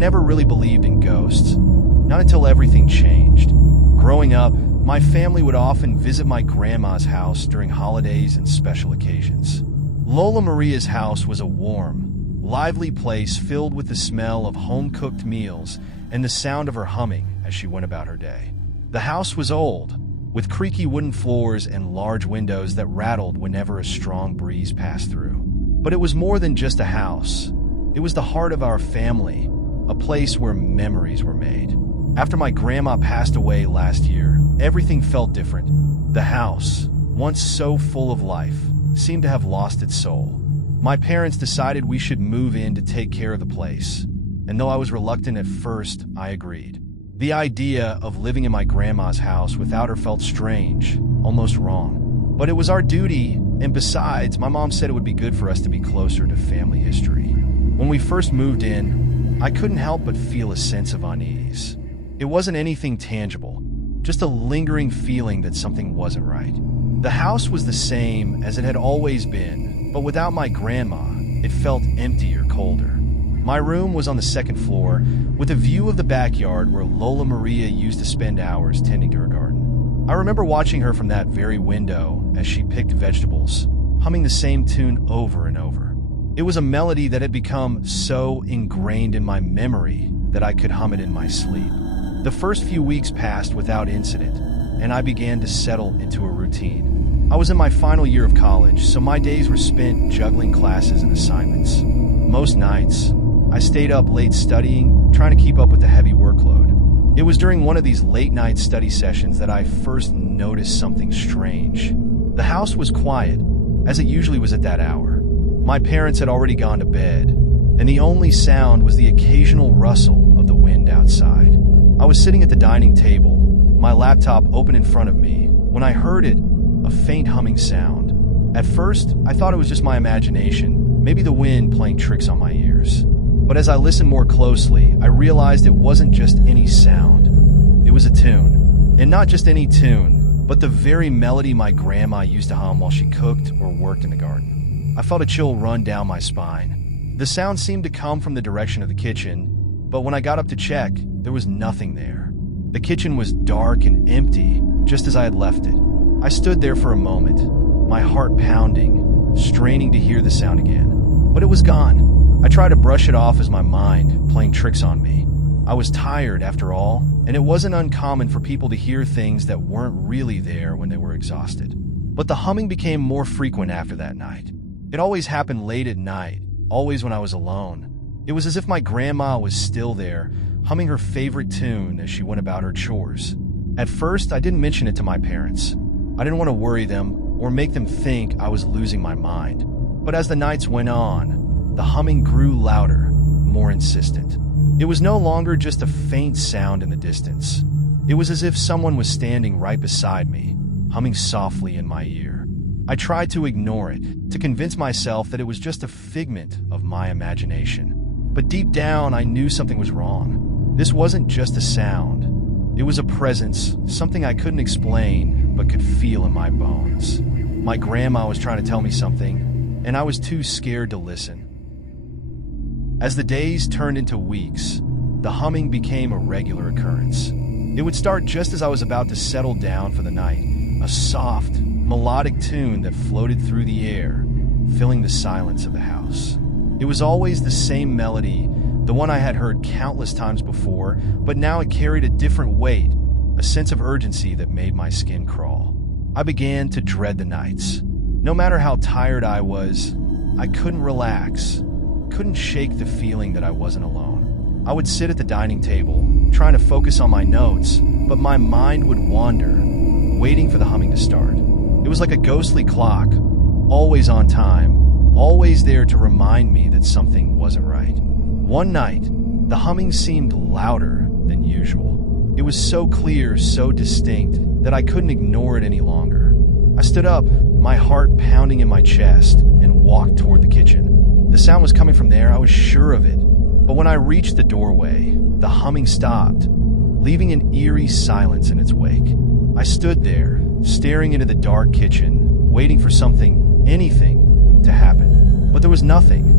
never really believed in ghosts, not until everything changed. Growing up, my family would often visit my grandma's house during holidays and special occasions. Lola Maria's house was a warm, lively place filled with the smell of home-cooked meals and the sound of her humming as she went about her day. The house was old, with creaky wooden floors and large windows that rattled whenever a strong breeze passed through. But it was more than just a house. It was the heart of our family, a place where memories were made. After my grandma passed away last year, everything felt different. The house, once so full of life, seemed to have lost its soul. My parents decided we should move in to take care of the place, and though I was reluctant at first, I agreed. The idea of living in my grandma's house without her felt strange, almost wrong. But it was our duty, and besides, my mom said it would be good for us to be closer to family history. When we first moved in, I couldn't help but feel a sense of unease. It wasn't anything tangible, just a lingering feeling that something wasn't right. The house was the same as it had always been, but without my grandma, it felt emptier, colder. My room was on the second floor, with a view of the backyard where Lola Maria used to spend hours tending to her garden. I remember watching her from that very window as she picked vegetables, humming the same tune over and over. It was a melody that had become so ingrained in my memory that I could hum it in my sleep. The first few weeks passed without incident, and I began to settle into a routine. I was in my final year of college, so my days were spent juggling classes and assignments. Most nights, I stayed up late studying, trying to keep up with the heavy workload. It was during one of these late-night study sessions that I first noticed something strange. The house was quiet, as it usually was at that hour. My parents had already gone to bed, and the only sound was the occasional rustle of the wind outside. I was sitting at the dining table, my laptop open in front of me, when I heard it, a faint humming sound. At first, I thought it was just my imagination, maybe the wind playing tricks on my ears. But as I listened more closely, I realized it wasn't just any sound. It was a tune. And not just any tune, but the very melody my grandma used to hum while she cooked or worked in the garden. I felt a chill run down my spine. The sound seemed to come from the direction of the kitchen, but when I got up to check, there was nothing there. The kitchen was dark and empty, just as I had left it. I stood there for a moment, my heart pounding, straining to hear the sound again. But it was gone. I tried to brush it off as my mind playing tricks on me. I was tired, after all, and it wasn't uncommon for people to hear things that weren't really there when they were exhausted. But the humming became more frequent after that night. It always happened late at night, always when I was alone. It was as if my grandma was still there, humming her favorite tune as she went about her chores. At first, I didn't mention it to my parents. I didn't want to worry them or make them think I was losing my mind. But as the nights went on, the humming grew louder, more insistent. It was no longer just a faint sound in the distance. It was as if someone was standing right beside me, humming softly in my ear. I tried to ignore it, to convince myself that it was just a figment of my imagination. But deep down, I knew something was wrong. This wasn't just a sound. It was a presence, something I couldn't explain, but could feel in my bones. My grandma was trying to tell me something, and I was too scared to listen. As the days turned into weeks, the humming became a regular occurrence. It would start just as I was about to settle down for the night, a soft, melodic tune that floated through the air, filling the silence of the house. It was always the same melody, the one I had heard countless times before, but now it carried a different weight, a sense of urgency that made my skin crawl. I began to dread the nights. No matter how tired I was, I couldn't relax, couldn't shake the feeling that I wasn't alone. I would sit at the dining table, trying to focus on my notes, but my mind would wander, waiting for the humming to start. It was like a ghostly clock, always on time, always there to remind me that something wasn't right. One night, the humming seemed louder than usual. It was so clear, so distinct, that I couldn't ignore it any longer. I stood up, my heart pounding in my chest, and walked toward the kitchen. The sound was coming from there, I was sure of it. But when I reached the doorway, the humming stopped, leaving an eerie silence in its wake. I stood there, staring into the dark kitchen, waiting for something, anything, to happen. But there was nothing.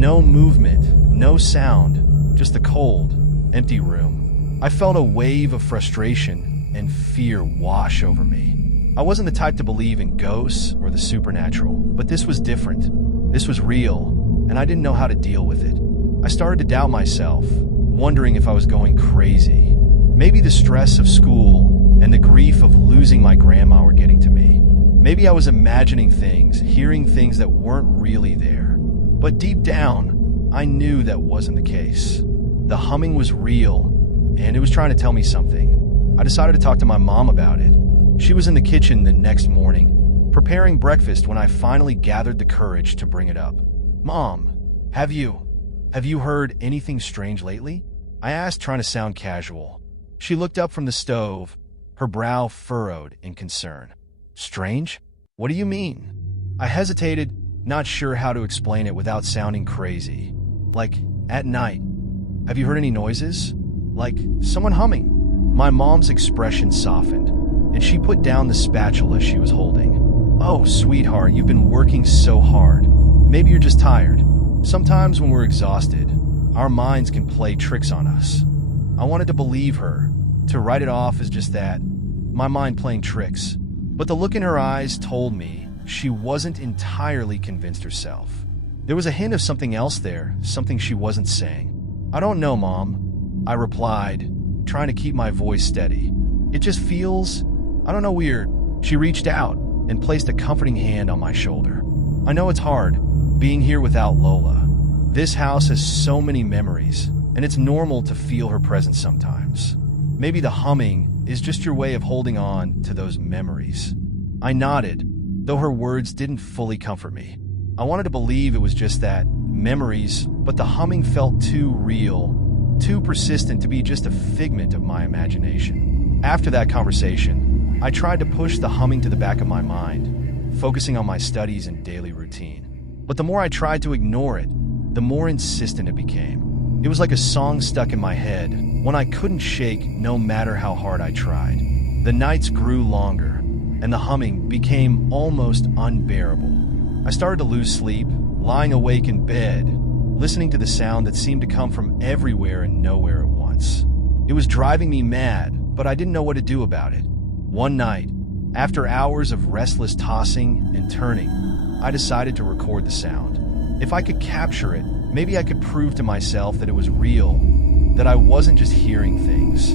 No movement, no sound, just the cold, empty room. I felt a wave of frustration and fear wash over me. I wasn't the type to believe in ghosts or the supernatural, but this was different. This was real, and I didn't know how to deal with it. I started to doubt myself, wondering if I was going crazy. Maybe the stress of school and the grief of losing my grandma were getting to me. Maybe I was imagining things, hearing things that weren't really there. But deep down, I knew that wasn't the case. The humming was real, and it was trying to tell me something. I decided to talk to my mom about it. She was in the kitchen the next morning, preparing breakfast when I finally gathered the courage to bring it up. "Mom, have you heard anything strange lately?" I asked, trying to sound casual. She looked up from the stove, her brow furrowed in concern. "Strange? What do you mean?" I hesitated, not sure how to explain it without sounding crazy. "Like, at night, have you heard any noises? Like someone humming?" My mom's expression softened, and she put down the spatula she was holding. "Oh, sweetheart, you've been working so hard. Maybe you're just tired. Sometimes when we're exhausted, our minds can play tricks on us." I wanted to believe her, to write it off as just that, my mind playing tricks. But the look in her eyes told me she wasn't entirely convinced herself. There was a hint of something else there, something she wasn't saying. "I don't know, Mom," I replied, trying to keep my voice steady. "It just feels, I don't know, weird." She reached out and placed a comforting hand on my shoulder. "I know it's hard, being here without Lola. This house has so many memories, and it's normal to feel her presence sometimes. Maybe the humming is just your way of holding on to those memories." I nodded, though her words didn't fully comfort me. I wanted to believe it was just that, memories, but the humming felt too real, too persistent to be just a figment of my imagination. After that conversation, I tried to push the humming to the back of my mind, focusing on my studies and daily routine. But the more I tried to ignore it, the more insistent it became. It was like a song stuck in my head, one I couldn't shake no matter how hard I tried. The nights grew longer, and the humming became almost unbearable. I started to lose sleep, lying awake in bed, listening to the sound that seemed to come from everywhere and nowhere at once. It was driving me mad, but I didn't know what to do about it. One night, after hours of restless tossing and turning, I decided to record the sound. If I could capture it, maybe I could prove to myself that it was real, that I wasn't just hearing things.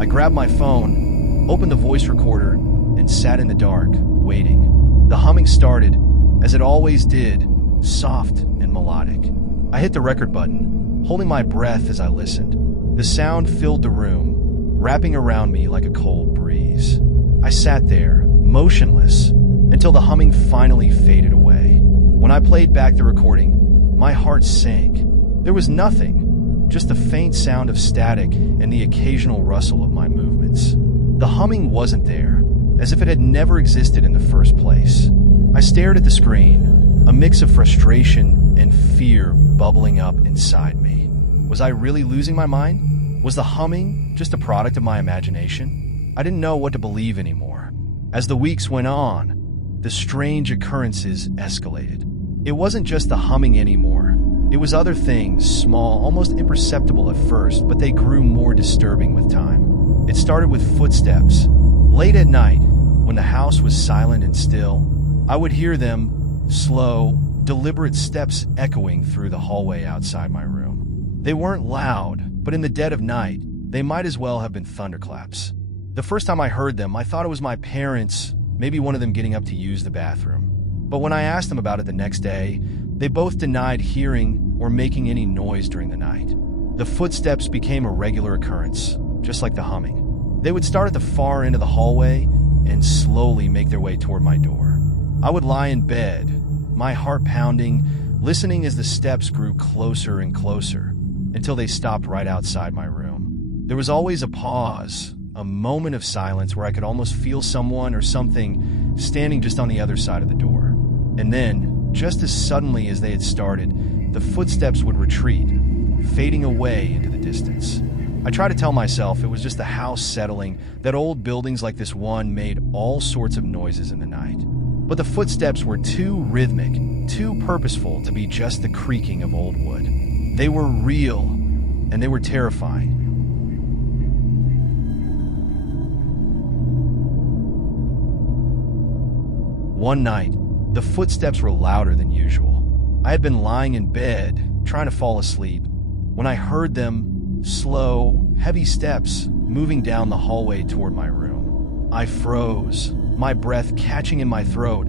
I grabbed my phone, opened the voice recorder, and sat in the dark, waiting. The humming started, as it always did, soft and melodic. I hit the record button, holding my breath as I listened. The sound filled the room, wrapping around me like a cold breeze. I sat there, motionless, until the humming finally faded away. When I played back the recording, my heart sank. There was nothing, just the faint sound of static and the occasional rustle of my movements. The humming wasn't there, as if it had never existed in the first place. I stared at the screen, a mix of frustration and fear bubbling up inside me. Was I really losing my mind? Was the humming just a product of my imagination? I didn't know what to believe anymore. As the weeks went on, the strange occurrences escalated. It wasn't just the humming anymore. It was other things, small, almost imperceptible at first, but they grew more disturbing with time. It started with footsteps. Late at night, when the house was silent and still, I would hear them, slow, deliberate steps echoing through the hallway outside my room. They weren't loud, but in the dead of night, they might as well have been thunderclaps. The first time I heard them, I thought it was my parents, maybe one of them getting up to use the bathroom. But when I asked them about it the next day, they both denied hearing or making any noise during the night. The footsteps became a regular occurrence, just like the humming. They would start at the far end of the hallway and slowly make their way toward my door. I would lie in bed, my heart pounding, listening as the steps grew closer and closer, until they stopped right outside my room. There was always a pause, a moment of silence where I could almost feel someone or something standing just on the other side of the door. And then, just as suddenly as they had started, the footsteps would retreat, fading away into the distance. I tried to tell myself it was just the house settling, that old buildings like this one made all sorts of noises in the night. But the footsteps were too rhythmic, too purposeful to be just the creaking of old wood. They were real, and they were terrifying. One night, the footsteps were louder than usual. I had been lying in bed, trying to fall asleep, when I heard them, slow, heavy steps, moving down the hallway toward my room. I froze, my breath catching in my throat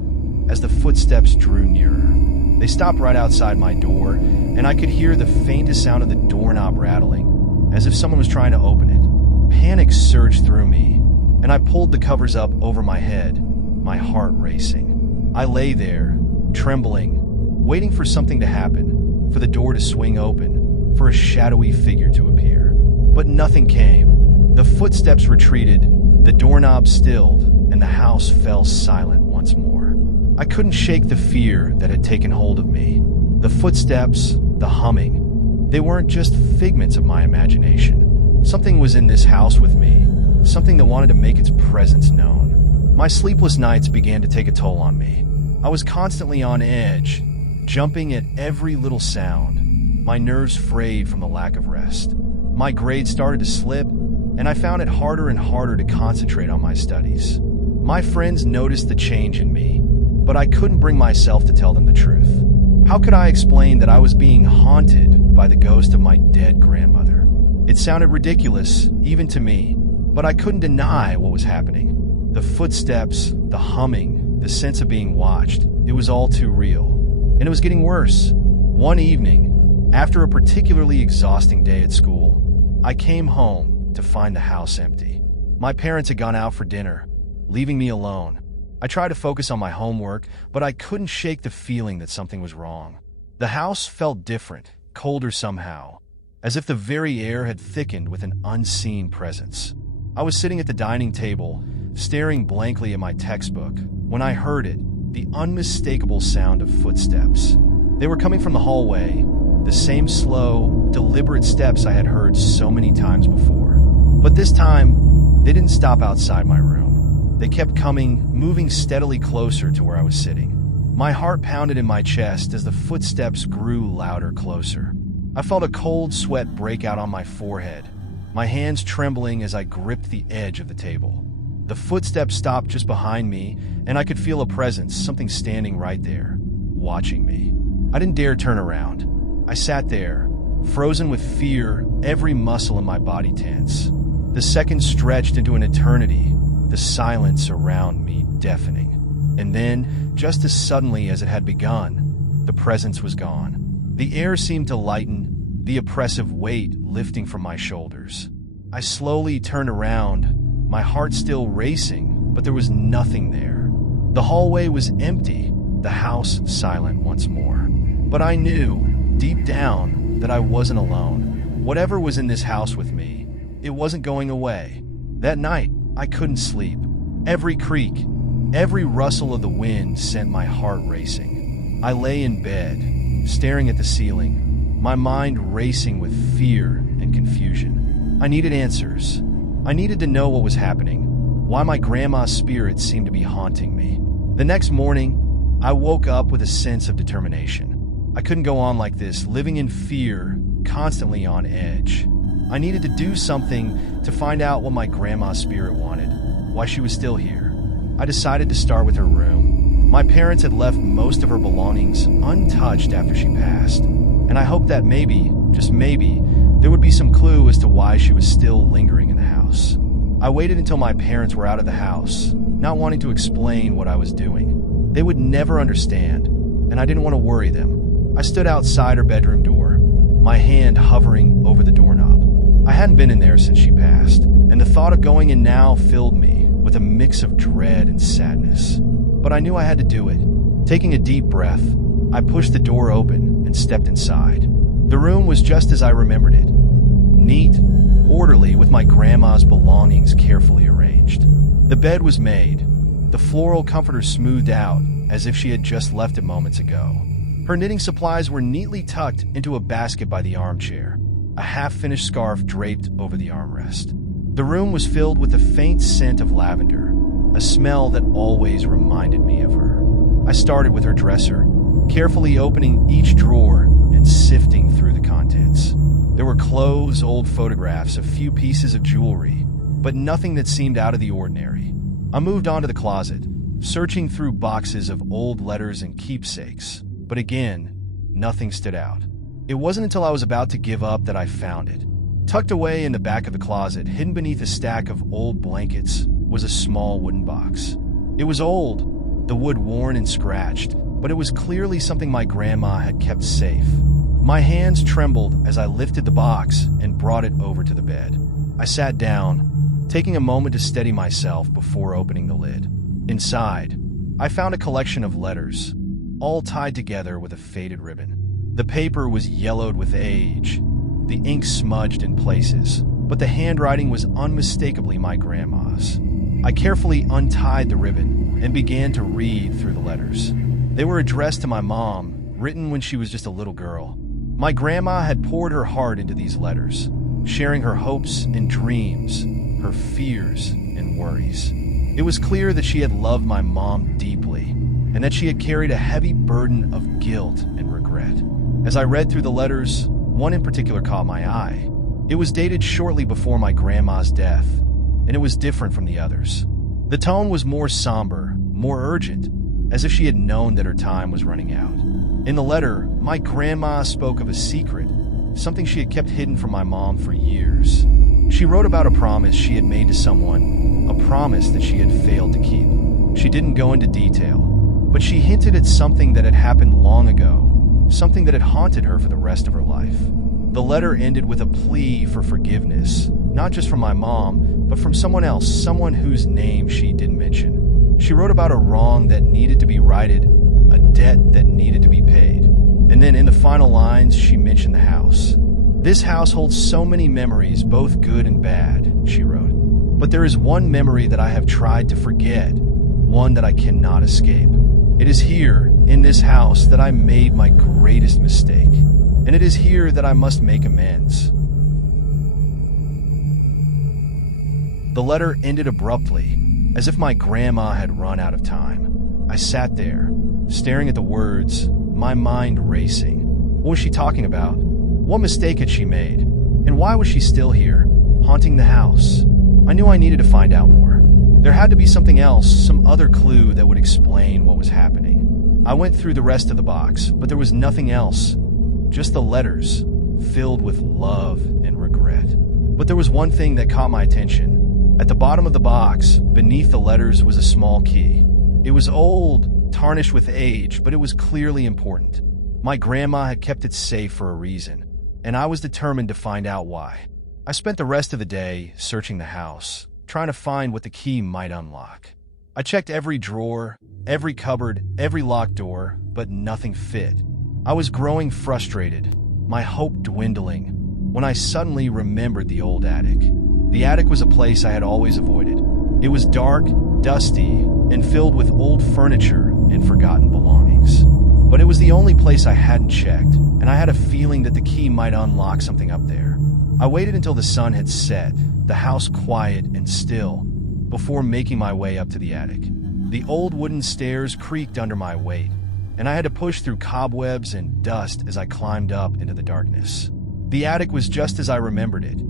as the footsteps drew nearer. They stopped right outside my door, and I could hear the faintest sound of the doorknob rattling, as if someone was trying to open it. Panic surged through me, and I pulled the covers up over my head, my heart racing. I lay there, trembling, waiting for something to happen, for the door to swing open, for a shadowy figure to appear. But nothing came. The footsteps retreated, the doorknob stilled, and the house fell silent once more. I couldn't shake the fear that had taken hold of me. The footsteps, the humming, they weren't just figments of my imagination. Something was in this house with me, something that wanted to make its presence known. My sleepless nights began to take a toll on me. I was constantly on edge, jumping at every little sound. My nerves frayed from the lack of rest. My grades started to slip, and I found it harder and harder to concentrate on my studies. My friends noticed the change in me, but I couldn't bring myself to tell them the truth. How could I explain that I was being haunted by the ghost of my dead grandmother? It sounded ridiculous, even to me, but I couldn't deny what was happening. The footsteps, the humming, the sense of being watched, it was all too real. And it was getting worse. One evening, after a particularly exhausting day at school, I came home to find the house empty. My parents had gone out for dinner, leaving me alone. I tried to focus on my homework, but I couldn't shake the feeling that something was wrong. The house felt different, colder somehow, as if the very air had thickened with an unseen presence. I was sitting at the dining table, staring blankly at my textbook, when I heard it, the unmistakable sound of footsteps. They were coming from the hallway, the same slow, deliberate steps I had heard so many times before. But this time, they didn't stop outside my room. They kept coming, moving steadily closer to where I was sitting. My heart pounded in my chest as the footsteps grew louder, closer. I felt a cold sweat break out on my forehead, my hands trembling as I gripped the edge of the table. The footsteps stopped just behind me, and I could feel a presence, something standing right there, watching me. I didn't dare turn around. I sat there, frozen with fear, every muscle in my body tense. The seconds stretched into an eternity, the silence around me deafening. And then, just as suddenly as it had begun, the presence was gone. The air seemed to lighten, the oppressive weight lifting from my shoulders. I slowly turned around, my heart still racing, but there was nothing there. The hallway was empty, the house silent once more. But I knew, deep down, that I wasn't alone. Whatever was in this house with me, it wasn't going away. That night, I couldn't sleep. Every creak, every rustle of the wind sent my heart racing. I lay in bed, staring at the ceiling, my mind racing with fear and confusion. I needed answers. I needed to know what was happening, why my grandma's spirit seemed to be haunting me. The next morning, I woke up with a sense of determination. I couldn't go on like this, living in fear, constantly on edge. I needed to do something to find out what my grandma's spirit wanted, why she was still here. I decided to start with her room. My parents had left most of her belongings untouched after she passed, and I hoped that maybe, just maybe, there would be some clue as to why she was still lingering in the house. I waited until my parents were out of the house, not wanting to explain what I was doing. They would never understand, and I didn't want to worry them. I stood outside her bedroom door, my hand hovering over the doorknob. I hadn't been in there since she passed, and the thought of going in now filled me with a mix of dread and sadness. But I knew I had to do it. Taking a deep breath, I pushed the door open and stepped inside. The room was just as I remembered it. Neat, orderly, with my grandma's belongings carefully arranged. The bed was made, the floral comforter smoothed out as if she had just left it moments ago. Her knitting supplies were neatly tucked into a basket by the armchair, a half-finished scarf draped over the armrest. The room was filled with a faint scent of lavender, a smell that always reminded me of her. I started with her dresser, carefully opening each drawer and sifting through the contents. There were clothes, old photographs, a few pieces of jewelry, but nothing that seemed out of the ordinary. I moved on to the closet, searching through boxes of old letters and keepsakes, but again, nothing stood out. It wasn't until I was about to give up that I found it. Tucked away in the back of the closet, hidden beneath a stack of old blankets, was a small wooden box. It was old, the wood worn and scratched, but it was clearly something my grandma had kept safe. My hands trembled as I lifted the box and brought it over to the bed. I sat down, taking a moment to steady myself before opening the lid. Inside, I found a collection of letters, all tied together with a faded ribbon. The paper was yellowed with age, the ink smudged in places, but the handwriting was unmistakably my grandma's. I carefully untied the ribbon and began to read through the letters. They were addressed to my mom, written when she was just a little girl. My grandma had poured her heart into these letters, sharing her hopes and dreams, her fears and worries. It was clear that she had loved my mom deeply, and that she had carried a heavy burden of guilt and regret. As I read through the letters, one in particular caught my eye. It was dated shortly before my grandma's death, and it was different from the others. The tone was more somber, more urgent, as if she had known that her time was running out. In the letter, my grandma spoke of a secret, something she had kept hidden from my mom for years. She wrote about a promise she had made to someone, a promise that she had failed to keep. She didn't go into detail, but she hinted at something that had happened long ago, something that had haunted her for the rest of her life. The letter ended with a plea for forgiveness, not just from my mom, but from someone else, someone whose name she didn't mention. She wrote about a wrong that needed to be righted, a debt that needed to be paid. And then in the final lines, she mentioned the house. "This house holds so many memories, both good and bad," she wrote. "But there is one memory that I have tried to forget, one that I cannot escape. It is here, in this house, that I made my greatest mistake. And it is here that I must make amends." The letter ended abruptly, as if my grandma had run out of time. I sat there, staring at the words, my mind racing. What was she talking about? What mistake had she made? And why was she still here, haunting the house? I knew I needed to find out more. There had to be something else, some other clue that would explain what was happening. I went through the rest of the box, but there was nothing else. Just the letters, filled with love and regret. But there was one thing that caught my attention. At the bottom of the box, beneath the letters, was a small key. It was old, tarnished with age, but it was clearly important. My grandma had kept it safe for a reason, and I was determined to find out why. I spent the rest of the day searching the house, trying to find what the key might unlock. I checked every drawer, every cupboard, every locked door, but nothing fit. I was growing frustrated, my hope dwindling, when I suddenly remembered the old attic. The attic was a place I had always avoided. It was dark, dusty, and filled with old furniture and forgotten belongings. But it was the only place I hadn't checked, and I had a feeling that the key might unlock something up there. I waited until the sun had set, the house quiet and still, before making my way up to the attic. The old wooden stairs creaked under my weight, and I had to push through cobwebs and dust as I climbed up into the darkness. The attic was just as I remembered it,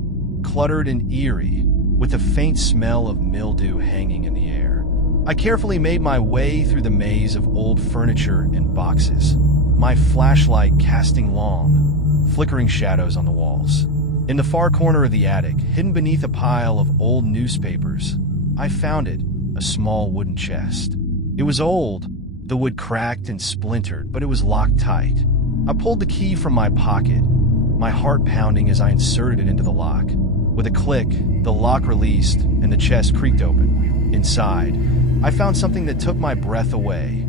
cluttered and eerie, with a faint smell of mildew hanging in the air. I carefully made my way through the maze of old furniture and boxes, my flashlight casting long, flickering shadows on the walls. In the far corner of the attic, hidden beneath a pile of old newspapers, I found it, a small wooden chest. It was old, the wood cracked and splintered, but it was locked tight. I pulled the key from my pocket, my heart pounding as I inserted it into the lock. With a click, the lock released and the chest creaked open. Inside, I found something that took my breath away.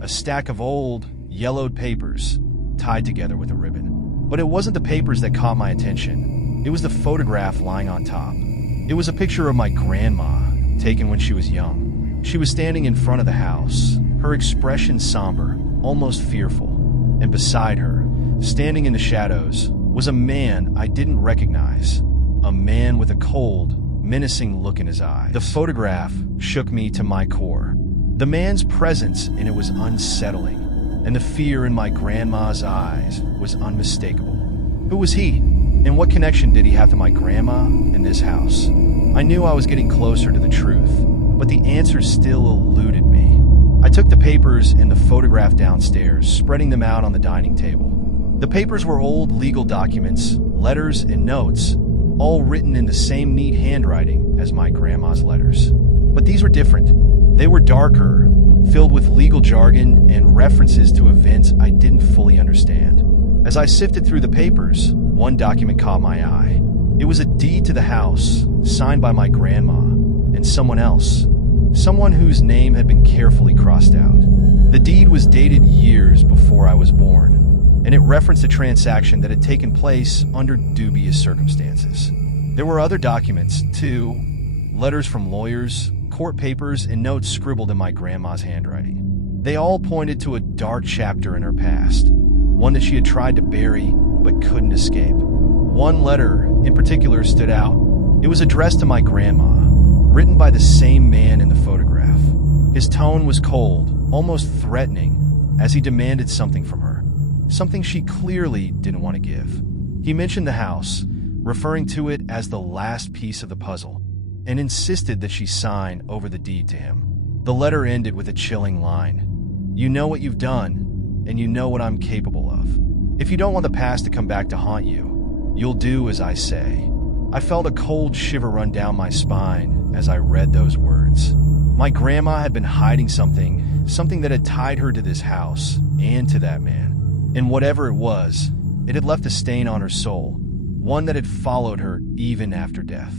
A stack of old, yellowed papers, tied together with a ribbon. But it wasn't the papers that caught my attention. It was the photograph lying on top. It was a picture of my grandma, taken when she was young. She was standing in front of the house, her expression somber, almost fearful. And beside her, standing in the shadows, was a man I didn't recognize. A man with a cold, menacing look in his eyes. The photograph shook me to my core. The man's presence in it was unsettling, and the fear in my grandma's eyes was unmistakable. Who was he? And what connection did he have to my grandma and this house? I knew I was getting closer to the truth, but the answer still eluded me. I took the papers and the photograph downstairs, spreading them out on the dining table. The papers were old legal documents, letters, and notes, all written in the same neat handwriting as my grandma's letters. But these were different. They were darker, filled with legal jargon and references to events I didn't fully understand. As I sifted through the papers, one document caught my eye. It was a deed to the house, signed by my grandma and someone else. Someone whose name had been carefully crossed out. The deed was dated years before I was born, and it referenced a transaction that had taken place under dubious circumstances. There were other documents, too. Letters from lawyers, court papers, and notes scribbled in my grandma's handwriting. They all pointed to a dark chapter in her past, one that she had tried to bury but couldn't escape. One letter in particular stood out. It was addressed to my grandma, written by the same man in the photograph. His tone was cold, almost threatening, as he demanded something from her, something she clearly didn't want to give. He mentioned the house, referring to it as the last piece of the puzzle, and insisted that she sign over the deed to him. The letter ended with a chilling line. "You know what you've done, and you know what I'm capable of. If you don't want the past to come back to haunt you, you'll do as I say." I felt a cold shiver run down my spine as I read those words. My grandma had been hiding something that had tied her to this house and to that man. And whatever it was, it had left a stain on her soul, one that had followed her even after death.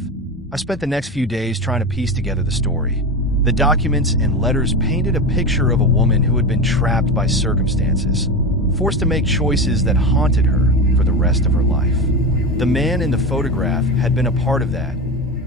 I spent the next few days trying to piece together the story. The documents and letters painted a picture of a woman who had been trapped by circumstances, forced to make choices that haunted her for the rest of her life. The man in the photograph had been a part of that,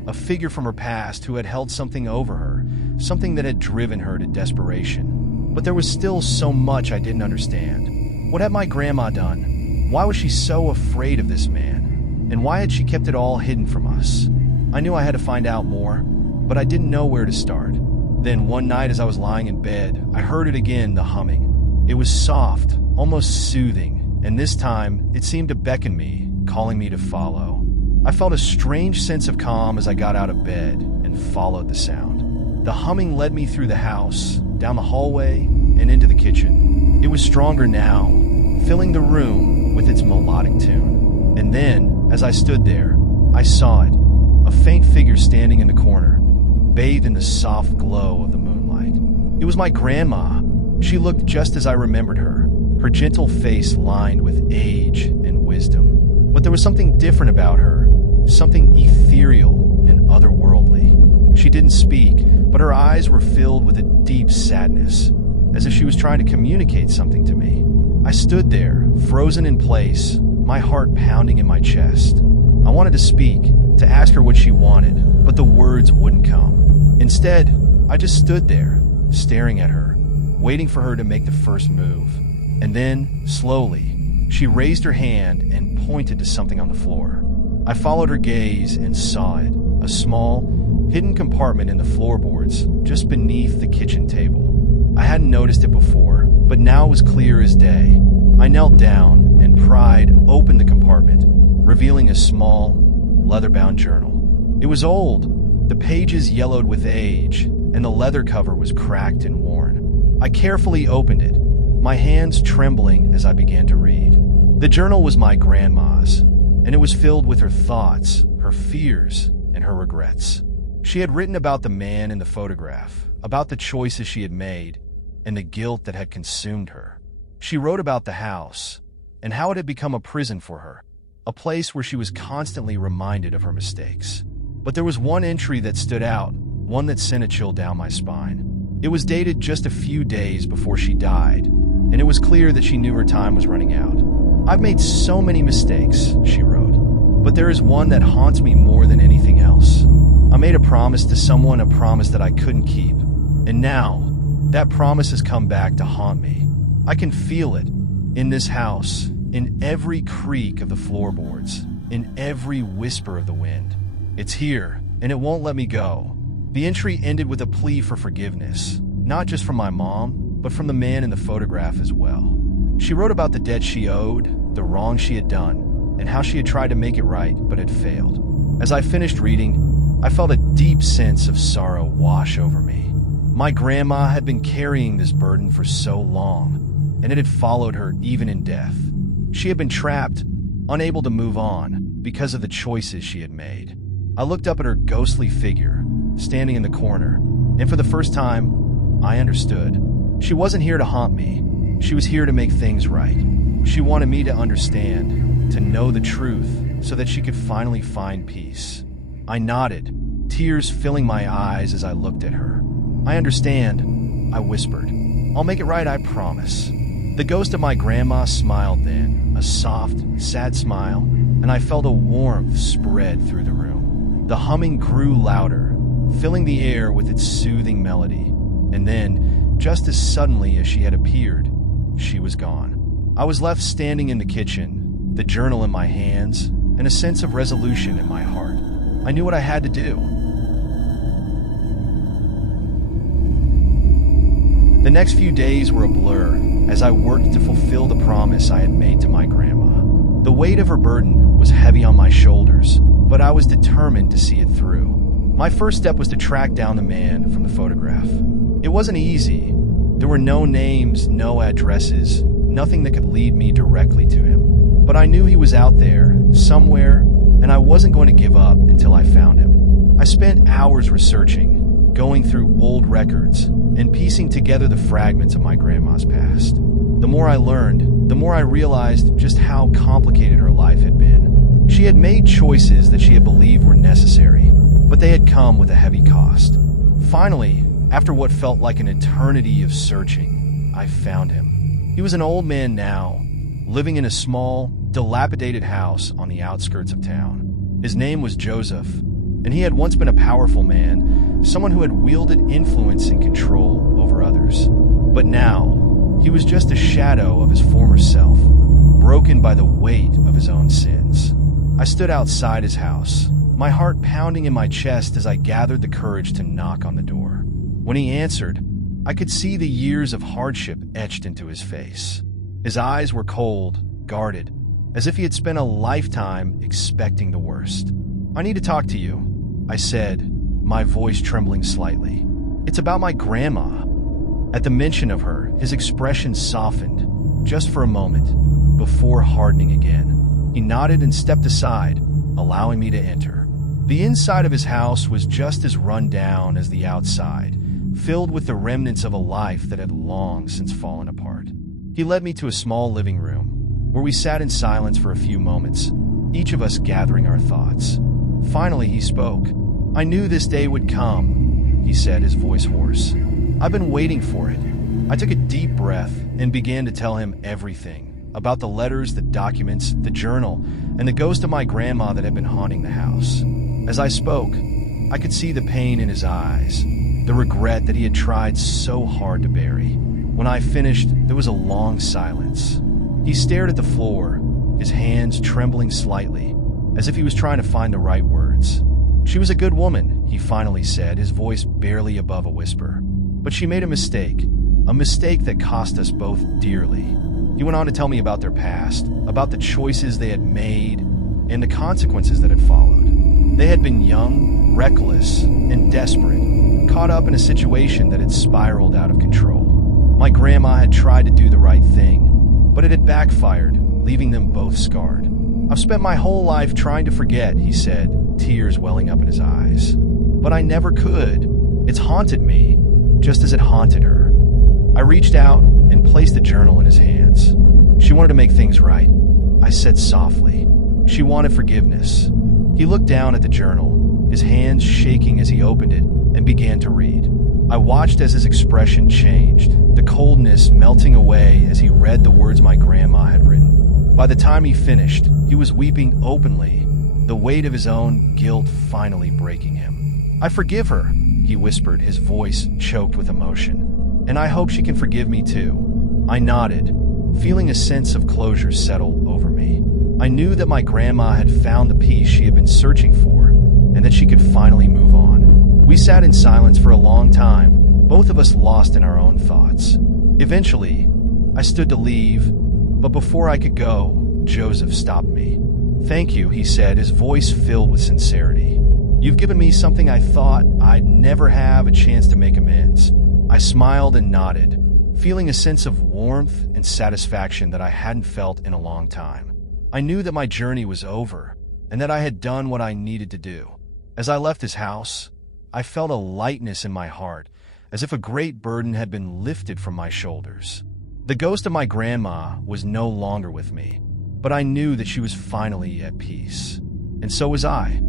a figure from her past who had held something over her, something that had driven her to desperation. But there was still so much I didn't understand. What had my grandma done? Why was she so afraid of this man? And why had she kept it all hidden from us? I knew I had to find out more, but I didn't know where to start. Then one night as I was lying in bed, I heard it again, the humming. It was soft, almost soothing, and this time it seemed to beckon me, calling me to follow. I felt a strange sense of calm as I got out of bed and followed the sound. The humming led me through the house, down the hallway, and into the kitchen. It was stronger now, filling the room with its melodic tune. And then, as I stood there, I saw it, a faint figure standing in the corner, bathed in the soft glow of the moonlight. It was my grandma. She looked just as I remembered her, her gentle face lined with age and wisdom. But there was something different about her, something ethereal and otherworldly. She didn't speak, but her eyes were filled with a deep sadness, as if she was trying to communicate something to me. I stood there, frozen in place, my heart pounding in my chest. I wanted to speak, to ask her what she wanted, but the words wouldn't come. Instead, I just stood there, staring at her, waiting for her to make the first move. And then, slowly, she raised her hand and pointed to something on the floor. I followed her gaze and saw it, a small, hidden compartment in the floorboards just beneath the kitchen table. I hadn't noticed it before, but now it was clear as day. I knelt down and pried open the compartment, revealing a small, leather-bound journal. It was old, the pages yellowed with age, and the leather cover was cracked and worn. I carefully opened it, my hands trembling as I began to read. The journal was my grandma's, and it was filled with her thoughts, her fears, and her regrets. She had written about the man in the photograph, about the choices she had made, and the guilt that had consumed her. She wrote about the house, and how it had become a prison for her, a place where she was constantly reminded of her mistakes. But there was one entry that stood out, one that sent a chill down my spine. It was dated just a few days before she died, and it was clear that she knew her time was running out. "I've made so many mistakes," she wrote, "but there is one that haunts me more than anything else. I made a promise to someone, a promise that I couldn't keep, and now that promise has come back to haunt me. I can feel it in this house, in every creak of the floorboards, in every whisper of the wind. It's here, and it won't let me go." The entry ended with a plea for forgiveness, not just from my mom, but from the man in the photograph as well. She wrote about the debt she owed, the wrong she had done, and how she had tried to make it right but had failed. As I finished reading, I felt a deep sense of sorrow wash over me. My grandma had been carrying this burden for so long, and it had followed her even in death. She had been trapped, unable to move on because of the choices she had made. I looked up at her ghostly figure, standing in the corner, and for the first time, I understood. She wasn't here to haunt me. She was here to make things right. She wanted me to understand, to know the truth, so that she could finally find peace. I nodded, tears filling my eyes as I looked at her. "I understand," I whispered. "I'll make it right, I promise." The ghost of my grandma smiled then, a soft, sad smile, and I felt a warmth spread through the room. The humming grew louder, filling the air with its soothing melody. And then, just as suddenly as she had appeared, she was gone. I was left standing in the kitchen, the journal in my hands, and a sense of resolution in my heart. I knew what I had to do. The next few days were a blur as I worked to fulfill the promise I had made to my grandma. The weight of her burden was heavy on my shoulders, but I was determined to see it through. My first step was to track down the man from the photograph. It wasn't easy. There were no names, no addresses, nothing that could lead me directly to him. But I knew he was out there, somewhere, and I wasn't going to give up until I found him. I spent hours researching, going through old records, and piecing together the fragments of my grandma's past. The more I learned, the more I realized just how complicated her life had been. She had made choices that she had believed were necessary, but they had come with a heavy cost. Finally, after what felt like an eternity of searching, I found him. He was an old man now, living in a small, dilapidated house on the outskirts of town. His name was Joseph, and he had once been a powerful man, someone who had wielded influence and control over others. But now, he was just a shadow of his former self, broken by the weight of his own sins. I stood outside his house, my heart pounding in my chest as I gathered the courage to knock on the door. When he answered, I could see the years of hardship etched into his face. His eyes were cold, guarded, as if he had spent a lifetime expecting the worst. "I need to talk to you," I said, my voice trembling slightly. "It's about my grandma." At the mention of her, his expression softened, just for a moment, before hardening again. He nodded and stepped aside, allowing me to enter. The inside of his house was just as run down as the outside, filled with the remnants of a life that had long since fallen apart. He led me to a small living room, where we sat in silence for a few moments, each of us gathering our thoughts. Finally, he spoke. "I knew this day would come," he said, his voice hoarse. "I've been waiting for it." I took a deep breath and began to tell him everything, about the letters, the documents, the journal, and the ghost of my grandma that had been haunting the house. As I spoke, I could see the pain in his eyes, the regret that he had tried so hard to bury. When I finished, there was a long silence. He stared at the floor, his hands trembling slightly, as if he was trying to find the right words. "She was a good woman," he finally said, his voice barely above a whisper. "But she made a mistake that cost us both dearly." He went on to tell me about their past, about the choices they had made, and the consequences that had followed. They had been young, reckless, and desperate, caught up in a situation that had spiraled out of control. My grandma had tried to do the right thing, but it had backfired, leaving them both scarred. "I've spent my whole life trying to forget," he said, tears welling up in his eyes. "But I never could. It's haunted me, just as it haunted her." I reached out and placed the journal in his hands. "She wanted to make things right," I said softly. "She wanted forgiveness." He looked down at the journal, his hands shaking as he opened it, and began to read. I watched as his expression changed, the coldness melting away as he read the words my grandma had written. By the time he finished, he was weeping openly, the weight of his own guilt finally breaking him. "I forgive her," he whispered, his voice choked with emotion. "And I hope she can forgive me too." I nodded, feeling a sense of closure settle over me. I knew that my grandma had found the peace she had been searching for, and that she could finally move on. We sat in silence for a long time, both of us lost in our own thoughts. Eventually, I stood to leave, but before I could go, Joseph stopped me. "Thank you," he said, his voice filled with sincerity. "You've given me something I thought I'd never have a chance to make amends." I smiled and nodded, feeling a sense of warmth and satisfaction that I hadn't felt in a long time. I knew that my journey was over and that I had done what I needed to do. As I left his house, I felt a lightness in my heart, as if a great burden had been lifted from my shoulders. The ghost of my grandma was no longer with me, but I knew that she was finally at peace. And so was I.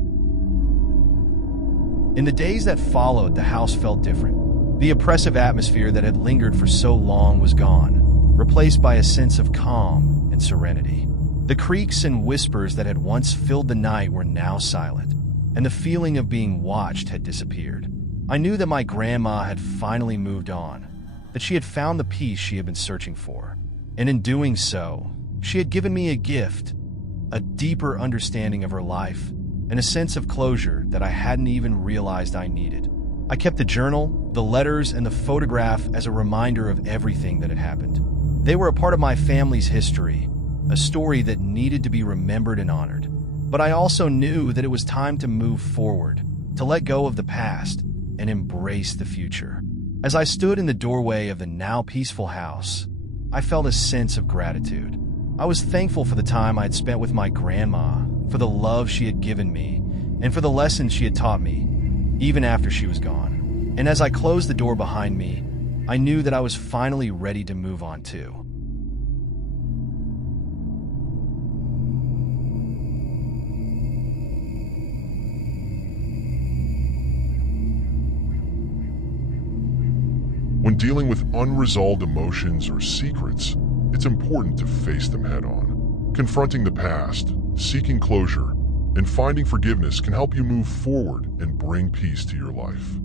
In the days that followed, the house felt different. The oppressive atmosphere that had lingered for so long was gone, replaced by a sense of calm and serenity. The creaks and whispers that had once filled the night were now silent, and the feeling of being watched had disappeared. I knew that my grandma had finally moved on, that she had found the peace she had been searching for. And in doing so, she had given me a gift, a deeper understanding of her life, and a sense of closure that I hadn't even realized I needed. I kept the journal, the letters, and the photograph as a reminder of everything that had happened. They were a part of my family's history, a story that needed to be remembered and honored. But I also knew that it was time to move forward, to let go of the past, and embrace the future. As I stood in the doorway of the now peaceful house, I felt a sense of gratitude. I was thankful for the time I had spent with my grandma, for the love she had given me, and for the lessons she had taught me, even after she was gone. And as I closed the door behind me, I knew that I was finally ready to move on too. When dealing with unresolved emotions or secrets, it's important to face them head-on. Confronting the past, seeking closure, and finding forgiveness can help you move forward and bring peace to your life.